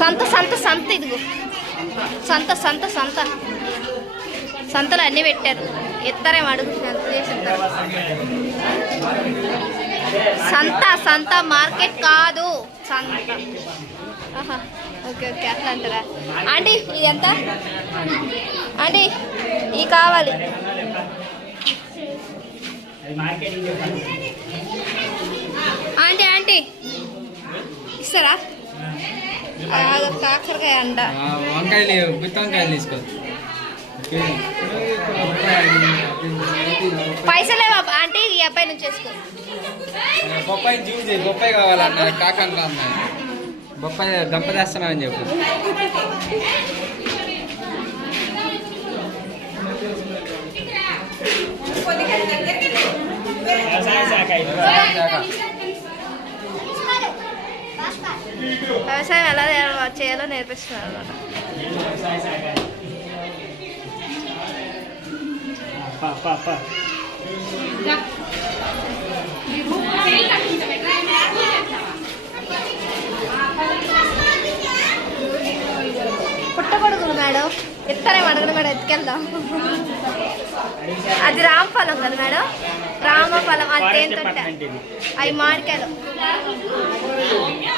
సంత సంత సంత ఇదిగో సంత సంత సంత సంతలు అన్నీ పెట్టారు. ఎత్తారేమో అడుగు ఎంత చేసింటారు. సంత సంత మార్కెట్ కాదు సంత. ఓకే ఓకే అట్లా అంటారా ఆంటీ? ఇది ఎంత ఆంటీ? ఇవి కావాలి. ఆంటీ ఆంటీ ఇస్తారా? కాకరకాయ అంట. వంకాయలు గుత్తి వంకాయలు తీసుకో. పైసలే బాబా ఆంటీ. ఈ అబ్బాయి నుంచి చేసుకో. బొప్పాయి జ్యూస్ బొప్పాయి కావాలన్న కాకంటా అన్న. బొప్పాయి దంప చేస్తున్నా అని చెప్పు. వ్యవసాయం ఎలా చేయాలో నేర్పిస్తున్నారు అన్నమాట. పుట్టగొడుగులు మేడం ఎత్తనే అడగడం మేడం. ఎత్తుకెళ్దాం. అది రామఫలం కదా మేడం? రామఫలం అది ఏంటంటే అవి మామిడికాయలు.